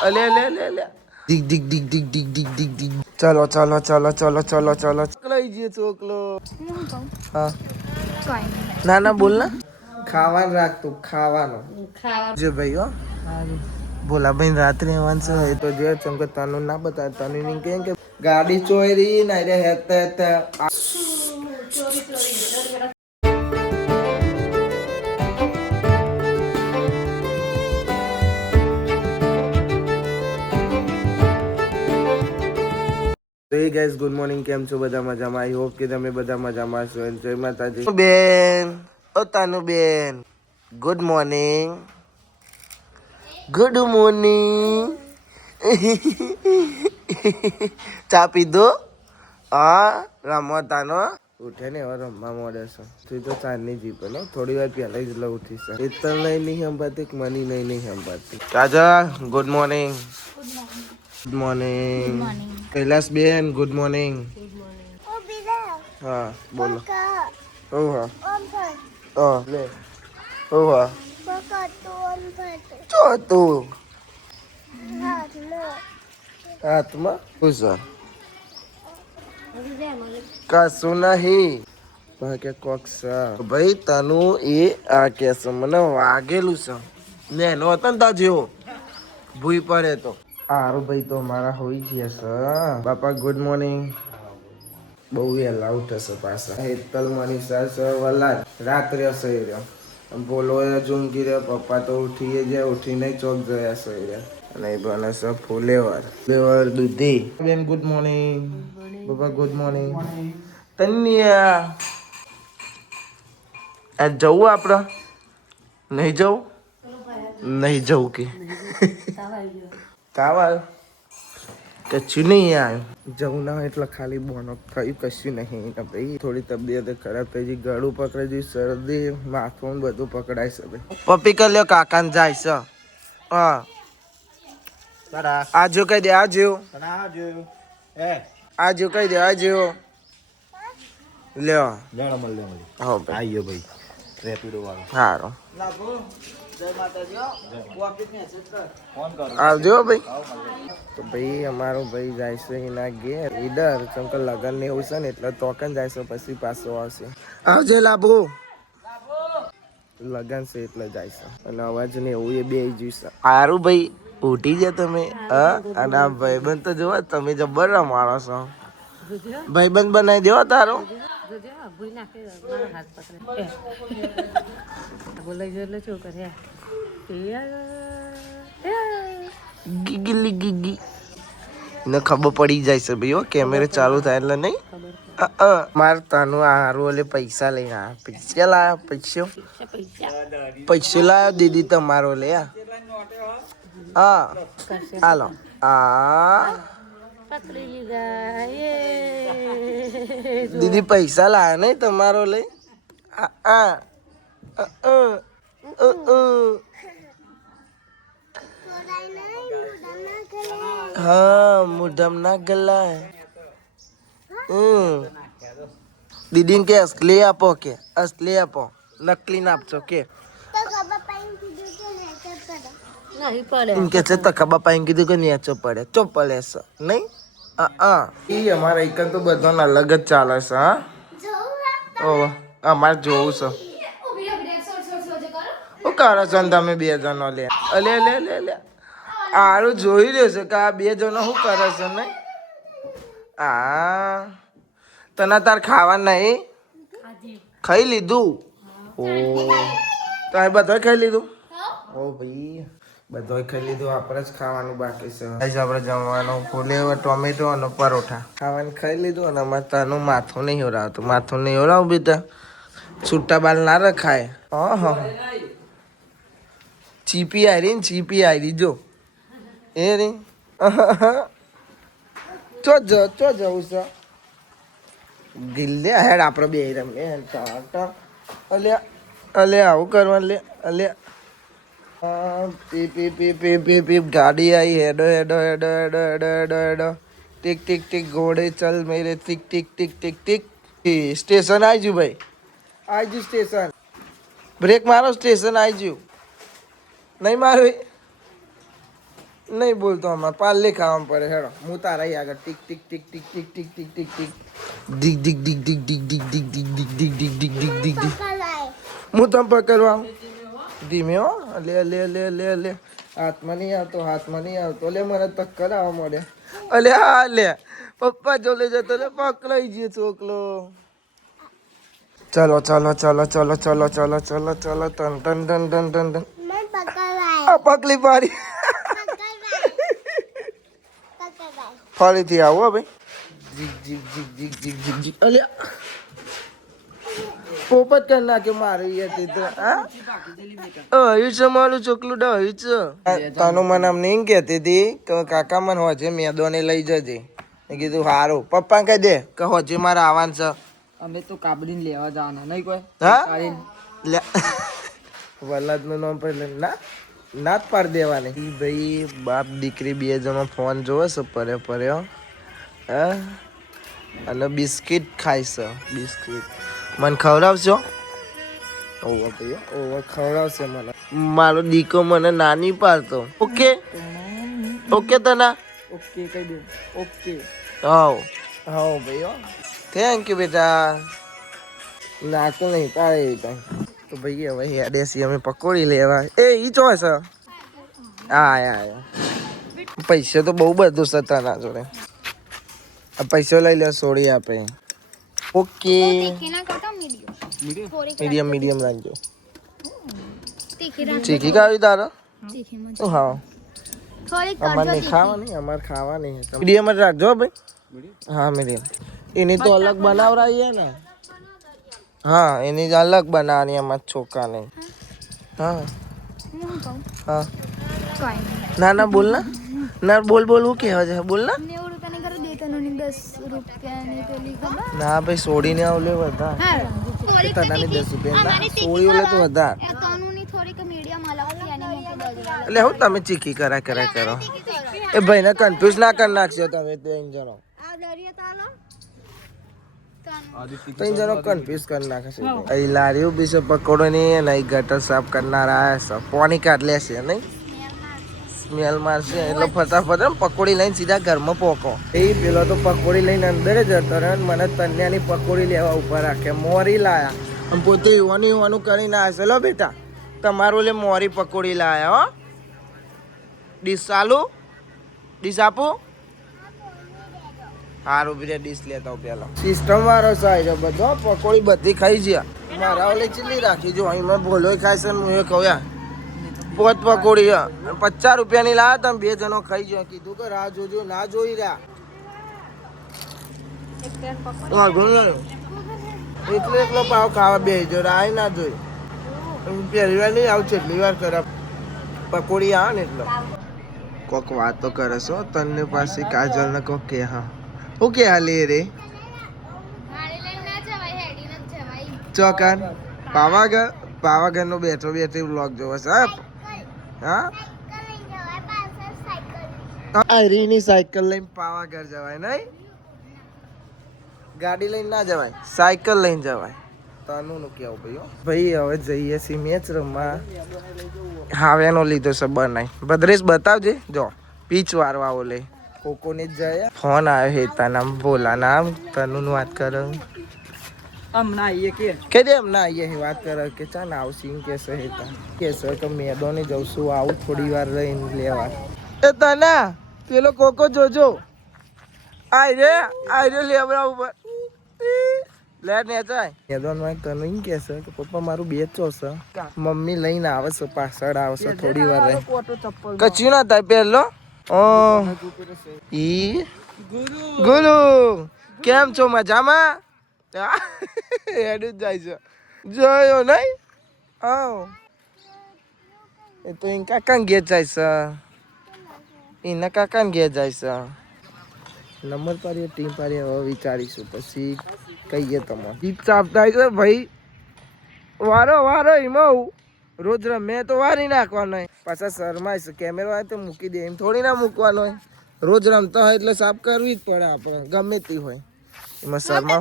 અલે અલે અલે અલે dig dig dig dig dig dig dig dig ચલો ચલો ચલો ચલો ચલો ચલો લઈ જઈએ ચોકલો હા ના ના બોલ ના ખાવાનું રાખતું ખાવાનું જો ભાઈ હો બોલા ભાઈ રાત્રે આવવાનું છે તો જો ચમકે તનું ના બતાવે તનું નહીં કે ગાડી ચોરી ના રે હેતા હેતા તો એ ગાઈસ ગુડ મોર્નિંગ કેમ છો બધા મજામાં આઈ હોપ કે તમે બધા મજામાં છો જય માતાજી બેન ઓ તાનુ બેન ગુડ મોર્નિંગ ગુડ મોર્નિંગ ચા પીધો હા રમવા તાનો ઉઠે ને હવે રમવા મળે છે તું તો ચાંદની જીપે નો થોડી વાર પહેલા જ ઉઠી છે એ તો નહીં સંભાળતી મની નહીં સંભાળતી કાજા good morning good morning Kailash બેન ગુડ મોર્નિંગ હા બોલો ઓ હા લે ઓ હા ચો તું હાથમાં પૂછો કશું નહીં કે કોક છે ભાઈ તનું એ આ કે છે મને વાગેલું છે ને એનો હતો ને તા જેવો ભૂઈ પડે તો હારું ભાઈ તો મારા હોઈ ગયા છે બાપા ગુડ મોર્નિંગ બહુ વહેલા ઉઠે છે પાછા હેતલ મનીષા છે વલાદ રાત્રે હશે રહ્યો બોલો ઝુંકી રહ્યો પપ્પા તો ઉઠીએ જાય ઉઠીને ચોક ગયા છે રહ્યા અને એ બને છે ફુલેવર દૂધી બેન ગુડ મોર્નિંગ પપ્પા ગુડ મોર્નિંગ તન્યા આ જવું આપણે નહીં જવું નહીં જવું કે તાવ આવ્યો કશું નહીં આવ્યું જવું ના હોય એટલે ખાલી બોનો થયું કશું નહીં ભાઈ થોડી તબિયત ખરાબ થઈ ગઈ ગળું પકડાઈ ગયું શરદી માથું બધું પકડાય છે ભાઈ પપ્પી કરી લ્યો કાકાને જાય છે હા આજો કઈ દે આજો આજો કઈ દે આજો લ્યો હા ભાઈ ભાઈ રેપિડો વાળો સારો આવજો ભાઈ તો ભાઈ અમારો ભાઈ જાય છે એના ઘેર ઈડર ચમકે લગન ને એવું છે ને એટલે તોકન જાય છે પછી પાછો આવશે આવજે લાભો લગન છે એટલે જાય છે અને અવાજ ને એવું એ બે જોઈ છે સારું ભાઈ ઉઠી જાય તમે હા અને આ ભાઈબંધ તો જોવા તમે જબર રમાડો છો ભાઈબંધ બનાવી દેવો તારો ગીગલી ગીગી ને ખબર પડી જાય છે ભાઈ કેમેરા ચાલુ થાય એટલે નહીં મારે તાનું હારું ઓલે પૈસા લઈને આવ્યા પૈસા લાયા પૈસા લાયો દીદી તમારો લે હા હાલો દીદી પૈસા લાયા નહીં તમારો લઈ હા મુઢમ ના ગલા દીદી કે અસલી આપો કે અસલી આપો નકલી ના આપશો કે ઇનકે છે તો ખબર પાઈ કીધું કે નેચો પડે ચો પડે છે નહીં એ અમારા એક તો બધાને અલગ જ ચાલે છે હા ઓ અમારે જોવું છે શું કરો છો ને તમે બે જણો લે અલે લે લે લે આરું જોઈ રહ્યો છે કે આ બે જણો શું કરે છે નહીં તને તાર ખાવા નહીં ખાઈ લીધું ઓ તમે બધા ખાઈ લીધું ઓ ભાઈ બધું ખાઈ લીધું આપણે જ ખાવાનું બાકી છે આપણે જમવાનું ફુલેવર ટોમેટો અને પરોઠા ખાવાનું ખાઈ લીધું અને અમારે તાનું માથું નહીં હોરાવતું માથું નહીં હોરાવું બેટા છૂટા બાલ ના રખાય હા ચીપી આવી ને ચીપી આવી જો એ રે ચો જવું છે ગિલ્લે હેડ આપણે બે રમે અલે આવું કરવાનું લે અલે પીપ ગાડી आई हेडो हेडो हेडो हेडो हेडो हेडो हेडो टिक टिक टिक घोड़े चल मेरे टिक टिक टिक टिक टिक स्टेशन आईजू भाई आईजू स्टेशन ब्रेक मारो स्टेशन आईजू नहीं मारो નહીં બોલતો અમારે પાલે ખાવા પડે હેડો હું તારા આગળ ટીક ટીક ટીક ટીક ટીક ટીક ટીક ટીક ટીક ડીક ડીક ડીક ડીક ડીક ડીક ડીક ડીક ડીક ડીક ડીક ડીક ડીક ડીક ડીક હું તમે પકડવા ધીમે હો લે લે લે લે લે હાથમાં નહીં આવતો લે મને પકડ આવવા મળે અલે હા લે પપ્પા જોડે જતો લે પકડાઈ ગયો છોકલો ચલો ચલો ચલો ચલો ચલો ચલો ચલો ચલો ton ton ton ton ton ton પકડી પાડી ફરીથી આવો ભાઈ જીક જીક જીક જીક જીક જીક જીક અલ્યા પોપટ કરી નાખ્યો મારું યાર તો હા હયું છે મારું ચોકલું ડહ્યું છે તનું મને આમ નહીં કહેતી હતી કે કાકા મને હોજે મેદોને લઈ જજે મેં કીધું સારું પપ્પા કહી દે કે હોજે મારે આવવાનું છે અમે તો કાબડીને લેવા જવાના નહીં કોઈ હા લે વલાદનું નામ પહેલે ના ના જ પાડી દેવાની ઈ ભાઈ બાપ દીકરી બે જણો ફોન જોવે છે પર્યો હા અને બિસ્કિટ ખાય છે બિસ્કિટ મને ખવડાવશો ઓવો ભાઈ ઓવો ખવડાવશે મને મારો દીકો મને નાની પાડતો ઓકે ઓકે તના ઓકે કહી દે ઓકે હાવ હાવ ભાઈ થેન્ક યુ બેટા નાખતો નહીં તારે તો ભાઈ હવે હેડેસી અમે પકોડી લેવા ઈ ચો છે હા પૈસા તો બહુ બધું છે તારા જોડે પૈસો લઈ લે સોડી આપે ઓકે મીડિયમ રાખજો ચીકી ખાવી તારે હા અમારે નહીં ખાવાની અમારે ખાવાની મીડિયમ જ રાખજો ભાઈ હા મીડિયમ એની તો અલગ બનાવરાઈએ ને હા એની જ અલગ બનાવવાની અમારા છોકરાને હા હા ના ના બોલ ના બોલ હું કહેવા છે બોલ ના ના ભાઈ સોડીને આવલે બધા તનાની 10 રૂપિયા સોડી ઓલે તો વધાર એટલે હું તમે ચીકી કરા કરો એ ભાઈને કન્ફ્યુઝ ના કરી નાખશો તમે ત્રણ જણો કન્ફ્યુઝ કરી નાખશે અહીં લારીઓ બી છે પકોડો નહીં અને ગટર સાફ કરનારા છે પાણી કાઢ લેશે નહીં સ્મેલ મારશે એટલે ફટાફટ પકોડી લઈને સીધા ઘરમાં પોકો એ પેલો તો પકોડી લઈને અંદર જ હતો ને મને તન્યાની પકોડી લેવા ઉપર રાખે મોરી લાયા અને પોતે યુવાનું કરીને આવશે લો બેટા તમારું લે મોરી પકોડી લાયા હો ડીશ ચાલુ ડીશ આપું સારું બીજા ડીશ લેતા પેલા સિસ્ટમ વાળો સાહેબ બધો પકોડી બધી ખાઈ ગયા મારા ઓલે ચીલી રાખી જો અહીં મેં બોલો ખાય છે હું એ કહું યાર પોત પકોડી 50 રૂપિયાની લાયા તમે બે જણો ખાઈ ગયો કીધું કે રાહ જોજો ના જોઈ રહ્યા એટલે એકલો પાવ ખાવા બે જો રાહ ના જોઈ પહેલી વાર નહીં આવું છે એટલી વાર ખરાબ પકોડી આવે ને એટલે કોક વાતો કરે છો તને પાસે કાજલ ને કોક કે હા હું કે હાલી રે ચોકન પાવાગઢ નો બેઠો વ્લોગ જોવો છે હા આયરીની સાયકલ લઈને પાવાગઢ જવાય નહીં ગાડી લઈને ના જવાય સાયકલ લઈને જવાય તનું કેવું ભાઈ હવે જઈએ છીએ મેચ રમવા હાવેનો લીધો છે બનાઈ ભદ્રેશ બતાવજે જો પીચ વારવા ઓલે કોકોને જ જાય ફોન આવ્યો હેતા નામ બોલા નામ તનું વાત કરો હમણાં આવીએ કે દે હમણાં આવીએ વાત કરે કે ચાલ આવશી કે છે હેતા કે છે કે મેદોને જઉં છું આવું થોડી વાર રહીને લેવા એ તના પેલો કોકો જોજો આય રે લેવડા ઉપર લે ને જાય મેદોનમાં કનું કે છે કે પપ્પા મારું બેચો છે મમ્મી લઈને આવે છે પાછળ આવશે થોડી વાર રહી કચ્યું ના થાય પેલો ઈ ગુરુ કેમ છો મજામાં હેડું જ જાય છે જોયો નહીં એ તો એના કાકાને ઘેર જાય છે એના કાકાને ઘેર જાય છે નંબર પાડીએ ટીમ પાડીએ હવે વિચારીશું પછી કહીએ તમે ઈચ્છા આપતા છે ભાઈ વારો એમાં રોજ રમે તો વારી નાખવાનો હોય પાછા શરમાય છે કેમેરો હોય તો મૂકી દે એમ થોડી ના મૂકવાનો હોય રોજ રમતા હોય એટલે સાફ કરવી જ પડે આપણે ગમે તે હોય એમાં શર્મા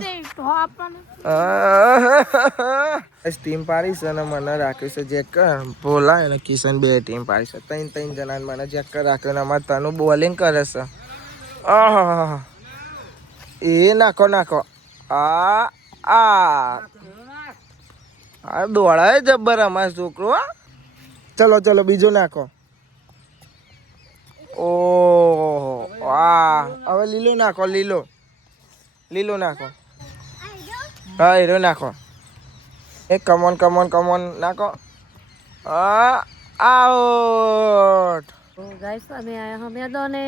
ટીમ પાડી છે અને મને રાખ્યું છે જેકર ભોલા અને કિશન બે ટીમ પાડી છે ત્રણ જણા મને જેકર રાખ્યું અને અમારે તનું બોલિંગ કરે છે એ નાખો આ દોડાય જબ્બર અમાર છોકરો ચલો બીજું નાખો ઓહો હવે લીલો નાખો લીલો નાખો હા હીરો નાખો એ કમોન નાખો આઉટ ગાઈસ અમે આયા હમે દોને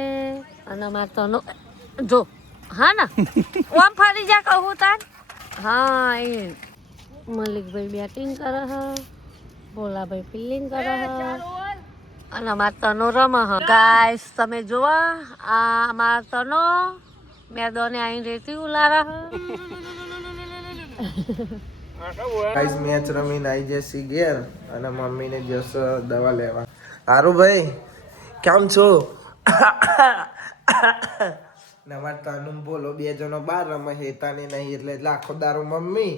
અને માર તનો જો હા ના ઓમ ફરી જા કહું તાર હા એ મલિકભાઈ બેટિંગ કરે હ ભોલાભાઈ ફિલ્ડિંગ કરે હ અને માર તનો રમ હ ગાઈસ તમે જોવા આ માર તનો મેદોને આઈને રેતી ઉલારા હ ગાઈસ મેચ રમીને આવી જશે ઘેર અને મમ્મીને જશે દવા લેવા હારું ભાઈ કેમ છો નવા તાનું બોલો બે જણો બાર રમે હેતાની નહીં એટલે આખો દારૂ મમ્મી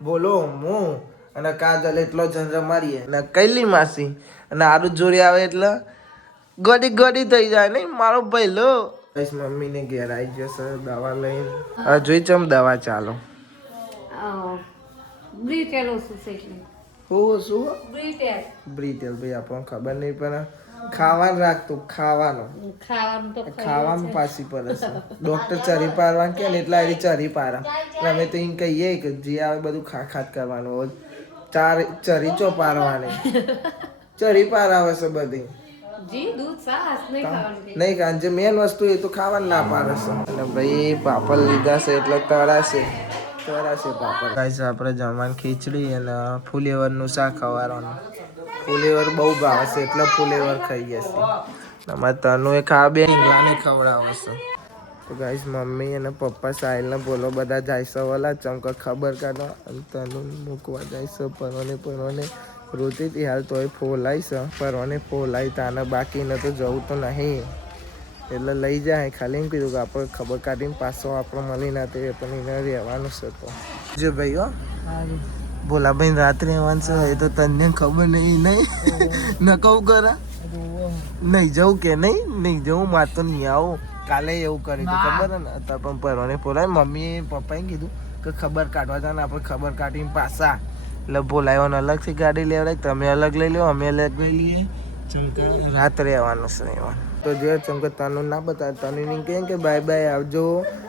બોલો હું અને કાજલ એટલો જ રમાડીએ અને કૈલી માસી અને આરું જોડે આવે એટલે ગોડી થઈ જાય નહીં મારો પહેલો ગાઈસ મમ્મીને ઘેર આવી જશે દવા લઈને હવે જોઈ ચમ દવા ચાલો બ્રીટેલ ઓછું છે એટલે શું બ્રીટેલ ભાઈ આપણને ખબર નહીં પણ ખાવાનું રાખતું ખાવાનું તો ખાવાનું પાછી પડે છે ડોક્ટર ચરી પારવાનું કે ને એટલા એની ચરી પારા અમે તો એમ કહીએ કે જે આવે બધું ખાત કરવાનું હોય ચરી ચો પારવાની ચરી પારાવે છે બધી નહીં કારણ જે મેન વસ્તુ એ તો ખાવાનું ના પાડે છે અને ભાઈ પાપડ લીધા છે એટલે તળાશે પાપડ ગાઈસ આપણે જમવાનું ખીચડી અને ફુલેવરનું શાક ખવારવાનું ફુલેવર બહુ ભાવે છે એટલે ફુલેવર ખાઈ જશે અમારે તનું એ ખાવા બે ઈંગલાને ખવડાવે છે તો ગાઈસ મમ્મી અને પપ્પા સાહિલને બોલો બધા જાય છે ઓલા ચમક ખબર કાઢો અને તનું મૂકવા જાય છે પરોને રોતી હાલ તો એ ફોલાઈ છે પરોને ફોલાઈ તાને બાકીને તો જવું તો નહીં એટલે લઈ જાય ખાલી એમ કીધું કે આપણે ખબર કાઢીને પાછો આપણે મળી ના તે પણ એને રહેવાનું છે તો જો ભાઈ હો ભોલાભાઈ રાત્રે રહેવાનું છે એ તો તને ખબર નહીં ન કહું કરા નહીં જવું કે નહીં જવું માર તો નહીં આવું કાલે એવું કર્યું હતું ખબર ને અત્યારે પણ પરવાને બોલાય મમ્મીએ પપ્પાએ કીધું કે ખબર કાઢવા જાય ને આપણે ખબર કાઢીને પાછા એટલે બોલાવ્યો અલગથી ગાડી લેવડાય તમે અલગ લઈ લો અમે અલગ લઈ લઈએ ચમકા રાત રહેવાનું છે એવા તો જે ચમકે તનું ના બતાવે તનું કહે કે બાય આવજો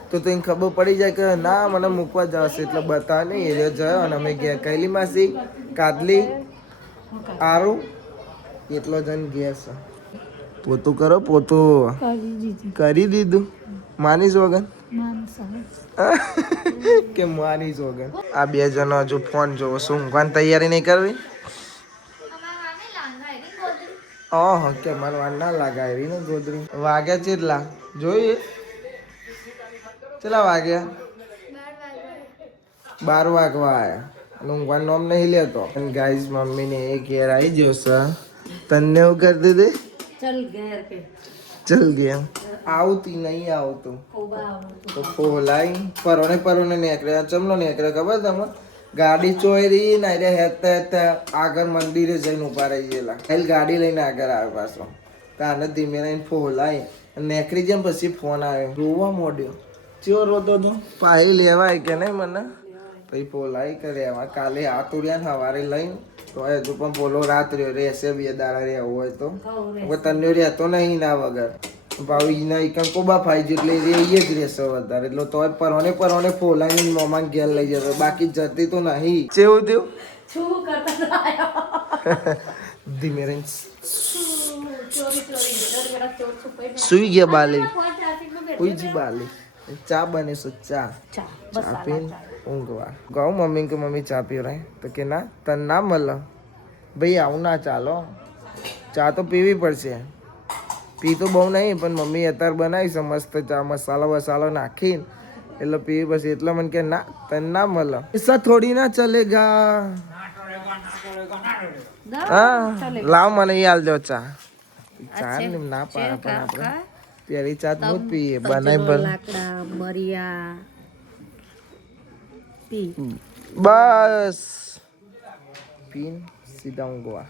તો એને ખબર પડી જાય કે ના મને મૂકવા જશે એટલે બતાવે નહીં એ જયો અને અમે ગયા કૈલી માસી કાદલી આરું એટલો જણ ગયા છે પોતું કરો પોતું કરી દીધું માનીશ વગર કે માનીશ વગર આ બે જણો હજુ ફોન જોવો શું ઊંઘવાની તૈયારી નહીં કરવી કે મારે વાર ના લાગાવી ને ગોદરી વાગ્યા કેટલા જોઈએ કેટલા વાગ્યા 12 વાગવા આવ્યા અને ઊંઘવાનું નામ નહીં લેતો અને ગાઈસ મમ્મીને એ ઘેર આવી ગયો છે તને એવું કરી દીધી ચલ ગયા આવતી નહીં આવતું તો ફોલાઈ પરોને નીકળે ચમનો નીકળે ખબર તમે ગાડી ચોરી ને હેતા આગળ મંદિરે જઈને ઉભા રહી ગયેલા ગાડી લઈને આગળ આવે પાછો કાને ધીમે રહીને ફોલાઈ નીકળી જેમ પછી ફોન આવ્યો રોવા મોડ્યો ચિયો રોતો તો પાહી લેવાય કે નહીં મને પછી ફોલાઈ કે રહેવા કાલે આતુર્યા સવારે લઈને તો હજુ પણ બોલો રાત રહ્યો રહેશે 2 દાડા રહેવું હોય તો હવે તને રહેતો નહીં ના વગર ભાઈ ના એકમ કોબા ફાઈ એટલે એ જ રહેશે વધારે એટલે તો પરોને ફોલાઈને મોમાં ઘેર લઈ જતો બાકી જતી તો નહીં કેવું થયું ધીમે રહીને સુઈ ગયા બાલી ઉઈજી બાલી ચા બને છે ચા પીને ઊંઘવા ગાઉ મમ્મી કે મમ્મી ચા પીવ રહે તો કે ના તને ના મળે ભાઈ આવું ના ચાલો ચા તો પીવી પડશે પી તો બહુ નહીં પણ મમ્મી અત્યારે બનાવી છે મસ્ત ચા મસાલો નાખીને એટલે પીવી પછી એટલે મને કે ના તને ના મળે એસા થોડી ના ચલેગા હા લાવ મને યાદ દો ચા ના પાડે પણ આપણે પેલી ચા જ પીએ બનાવી પર પી બસ પિન સીધા ઊંઘવા